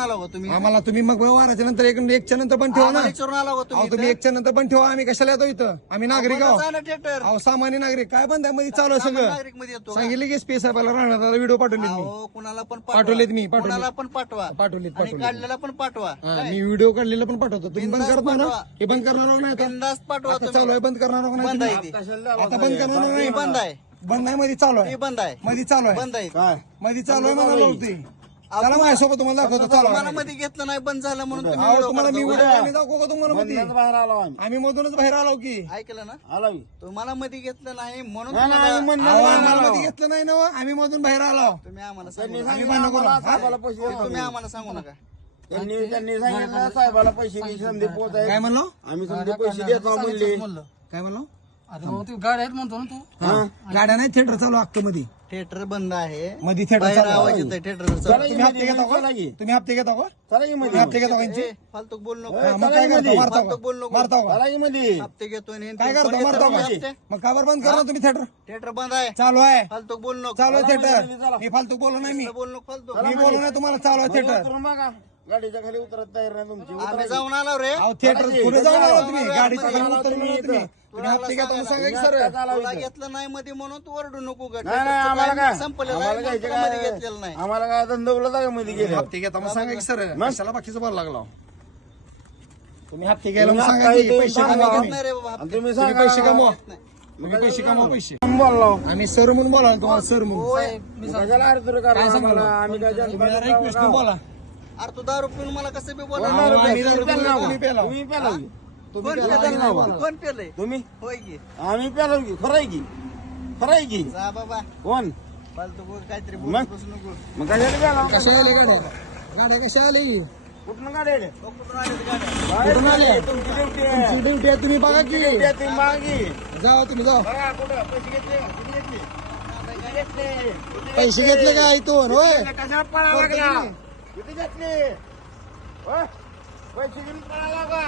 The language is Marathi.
आला हो तुम्ही आम्हाला तुम्ही मग वाराच्या नंतर एकच्या नंतर पण ठेवा ना. आम्हाला विचारून आला हो अहो तुम्ही तुम्ही एकच्या नंतर पण ठेवा. आम्ही कशाला येतो इथं? आम्ही नागरिक आहोत. थिएटर अहो सामान्य नागरिक काय बंद आहे मध्ये चालू आहे सगळं. नागरिक मध्ये येतो का? सांगितले की स्पेस साहेबाला राहणार व्हिडिओ पाठवलेत मी. अहो, कुणाला पण पाठवलेत मी, पाठवलेत. कुणाला पण पाठवा पाठवलेत, आणि पाठवलेत. काढलेला पण पाठवा हा, मी व्हिडिओ काढलेला पण पाठवतो. तुम्ही बंद बिनधास्त करत ना पाठवा. हे बंद करणार नाही आता? बिनधास्त पाठवा आता तुम्ही. चालू आहे बंद करणार नाही बंद आहे तुम्ही? ती. आता बंद करणार ती नाही. बंद आहे बंद नाही मध्ये चालू ती आहे. बंद आहे मध्ये चालू आहे. बंद आहे काय मध्ये चालू आहे मला लावते. त्याला माझ्यासोबत तुम्हाला दाखवतो. चालू मला आहे. मध्ये घेतलं नाही बंद झालं म्हणून तुम्ही अहो व्हिडिओ तुम्हाला मी काढतो. व्हिडिओ आम्ही दाखवू का तुम्हाला मध्ये? मधनच बाहेर आलो आम्ही. आम्ही मधूनच बाहेर आलो की. ऐकलं ना आलो तुम्हाला मध्ये घेतलं नाही म्हणून नाही, नाही, तुम्हाला- आम्ही मधनच अहो, बाहेर आम्हाला आलो. मध्ये घेतलं नाही ना हो. आम्ही मधून बाहेर आलो. तुम्ही आम्हाला सांगू त्यांनी नका. आम्ही सांगितलं भांडण करू. आम्हाला साहेबाला पैसे द्या. तुम्ही आम्हाला सांगू नका त्यांनी सांगितलं साहेबाला पैसे घे संधी काय पोहोचाय म्हणलो? आम्ही समजे पैसे देतो म्हणले काय म्हणलो? गाड्या आहेत म्हणतो ना तू. हा गाड्या नाही थिएटर चालू अख्खं मध्ये. थिएटर बंद आहे मध्ये थिएटर बाहेर चालू आवाज आहे. येतोय थिएटर चला तुम्ही हप्ते घेता का? चला की. तुम्ही हप्ते घेता का? चला की तुम्ही मध्ये हप्ते घेता का यांचे? फालतू बोल नको होय. हा, मग काय करता? मारता फालतू का? बोल नको मारता का? चला की मध्ये हप्ते घेतोय आणि काय करता? कोणी मारता येतं का? हप्ते? मग का बरं बंद करा तुम्ही थिएटर? थिएटर बंद आहे चालू आहे. फालतू बोल नको चालू आहे थिएटर. चला. मी फालतू बोललो नाही मी. बोल नको फालतू मी बोललो नाही तुम्हाला. चालू आहे थिएटर. उतरून बघा गाडीच्या खाली उतरत तयार नाही तुमची आम्ही उतरा जाऊन आलो रे अहो थिएटर पुढे जाऊन आला तुम्ही. गाडीच्या खाली उतरलो ना तुम्ही. तुम्ही हप्ते घेता म्हणून सांगा की सर. तुला घेतलं नाही मध्ये म्हणून तू ओरडू नको ग. नाही नाही आम्हाला काय संपलेलं आम्हाला आहे, काय तुला मध्ये घेतलेलं नाही आम्हाला काय धंदवलं जागा मध्ये गेले हप्ते घेता म्हणून सांगा की सर. कशाला बाकीचं बोलायला लागला? तुम्ही हप्ते घ्यायला तुम्ही म्हणून सांगा हप्ता की इथे पैसे सांगा. कमवा घेत तुम्ही. नाही रे बाबा आणि तुम्ही तुम्ही सांगा पैसे कमवा. तुम्ही पैसे कमवा पैसे. बोललो आम्ही सर म्हणून बोला तुम्हाला सर म्हणून. होय कशाला अर्थ करा आम्हाला आम्ही काय तुम्ही जरा रिक्वेस्ट करून बोला. अरे तू दारू पिऊन मला कसं बी बोला आम्ही दारू पिऊन प्याला तुम्ही प्याला. तुम्ही प्याला की. कोण तुम्ही पेलंय? प्याला नाही बोला. कोण पेलंय तुम्ही होय की आम्ही प्यालो की खरं आहे की खरं आहे की जा बाबा कोण फालतू बोल काहीतरी मग? बोलत बसू नको मग कशाला प्याला कशा आले गाड्या? गाड्या कशा आली? कुठनं गाडी आली? हो, कुठून आले ते गाड्या? कुठून आले? तुमची ड्युटी आहे. तुमची ड्युटी आहे तुम्ही बघा की. ड्युटी आहे, तुम्ही मागी. जावा तुम्ही जावा. बघा, कुठं पैसे घेतले किती घेतले किती घेतले? किती पैसे घेतले का इथून होय? घेतले? कशाला पळा लागला किती घेतले होय? पैसे घेऊन पळाला का